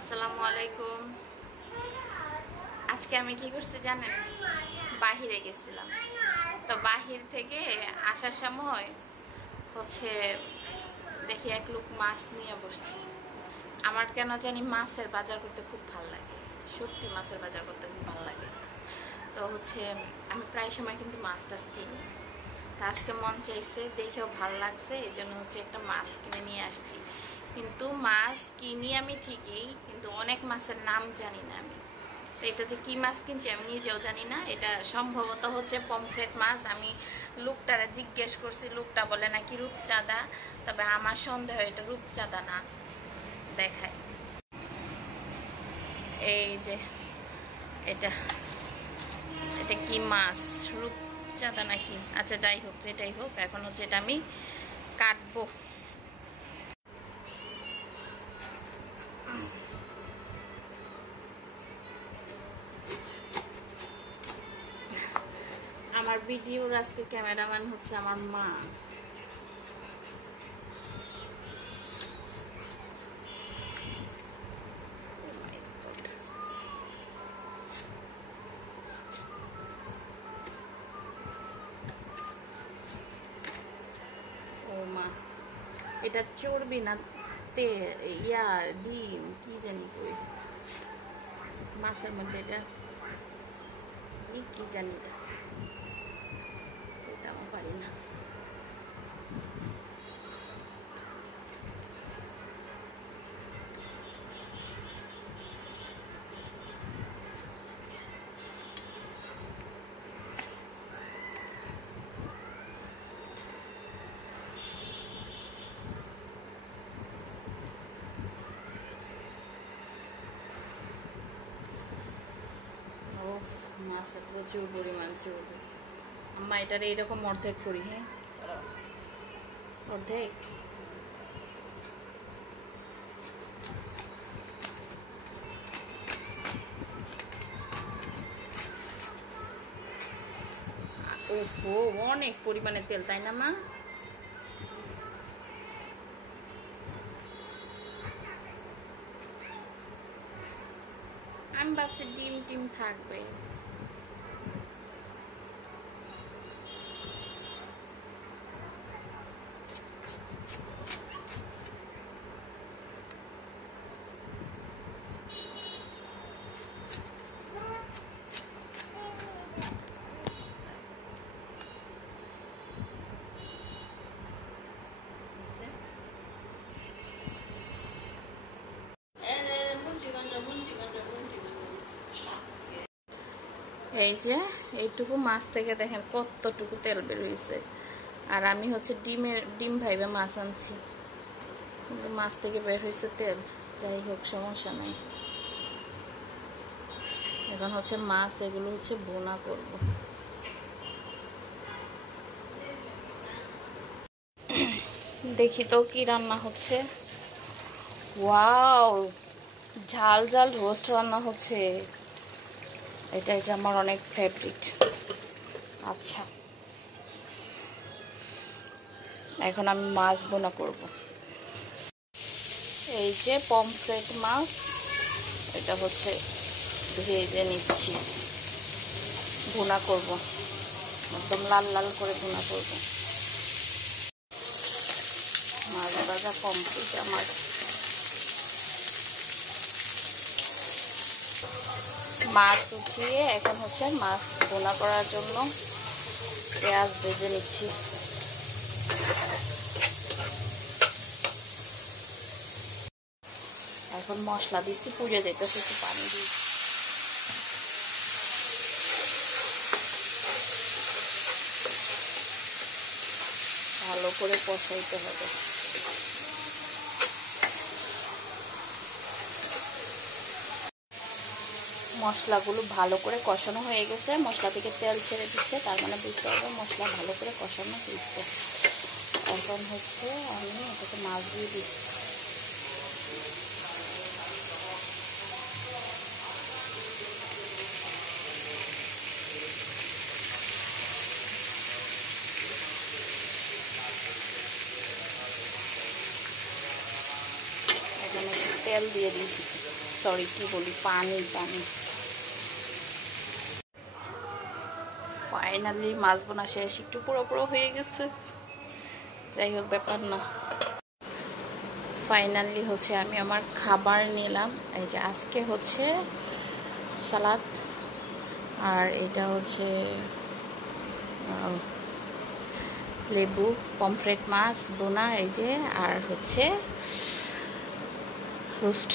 আসসালামু আলাইকুম। আজকে আমি কি করছি জানেন? বাহিরে গেছিলাম। তো বাহির থেকে আসার সময় হচ্ছে দেখি এক লোক মাছ নিয়ে বসছে। আমার কেন জানি মাছের বাজার করতে খুব ভালো লাগে, সত্যি মাছের বাজার করতে খুব ভালো লাগে। তো হচ্ছে আমি প্রায় সময় কিন্তু মাছ টাছ কিনি। তা আজকে মন চাইছে, দেখেও ভালো লাগছে, এই জন্য হচ্ছে একটা মাছ কিনে নিয়ে আসছি। কিন্তু মাছ কিনি আমি ঠিকই, কিন্তু অনেক মাছের নাম জানি না আমি। তো এটা যে কি মাছ কিনছি আমি নিজেও জানি না। এটা সম্ভবত হচ্ছে পমফ্রেট মাছ। আমি লোকটারে জিজ্ঞেস করছি, লোকটা বলে নাকি রূপচাঁদা, তবে আমার সন্দেহ এটা রূপচাঁদা না। দেখায় এই যে এটা এটা কি মাছ, রূপচাঁদা নাকি? আচ্ছা যাই হোক, যেটাই হোক, এখন হচ্ছে এটা আমি কাটবো। আমার ভিডিওর আজকে ক্যামেরাম্যান হচ্ছে আমার মা। ও মা, এটা চর্বি না ইয়া ডিম কি জানি কই মাছের মধ্যে, এটা কি জানি, এটা আমি পারি না। মাছের প্রচুর পরিমাণ চর্বি। আম্মা এটার এইরকম অর্ধেক করি। হ্যাঁ, অর্ধেক। ওফো, অনেক পরিমাণে তেল, তাই না মা? আমি ভাবছি ডিম টিম থাকবে। এই যে এইটুকু মাছ থেকে দেখেন কতটুকু তেল বের হয়েছে। আর আমি হচ্ছে ডিম ভাইবে মাছ আনছি, কিন্তু মাছ থেকে বের হয়েছে তেল। যাই হোক, সমস্যা নাই। এখন হচ্ছে মাছ এগুলো হচ্ছে বোনা করব। দেখি তো কি রান্না হচ্ছে। ওয়াও, ঝাল ঝাল রোস্ট রান্না হচ্ছে। এটা আমার অনেক ফেভারিট। আচ্ছা, এখন আমি মাছ বোনা করব। এই যে পমফ্রেট মাছ, এটা হচ্ছে ভেজে নিচ্ছি, ভুনা করব, একদম লাল লাল করে ভুনা করব। মাছ ভাজা কমপ্লিট আমার। মাছ উঠিয়ে এখন হচ্ছে মাছ ভুনা করার জন্য পেঁয়াজ ভেজে নিচ্ছি। এখন মশলা দিচ্ছি, পুড়ে যেতেছে, একটু পানি দিই। ভালো করে কষাইতে হবে। মশলাগুলো ভালো করে কষানো হয়ে গেছে, মশলা থেকে তেল ছেড়ে দিচ্ছে, তার মানে বুঝতে হবে মশলা ভালো করে কষানো হয়েছে। এখন হচ্ছে আমি এটাকে মাছ দিয়ে দিচ্ছি। এখানে তেল দিয়ে দিচ্ছি। সরি কি বলি, পানি পানি। ফাইনালি মাছ বোনা শেষ, একটু পুরো পুরো হয়ে গেছে, যাই হোক ব্যাপার না। ফাইনালি হচ্ছে আমি আমার খাবার নিলাম। এই যে আজকে হচ্ছে সালাদ, আর এটা হচ্ছে লেবু, পমফ্রেট মাছ বোনা, এই যে, আর হচ্ছে রোস্ট।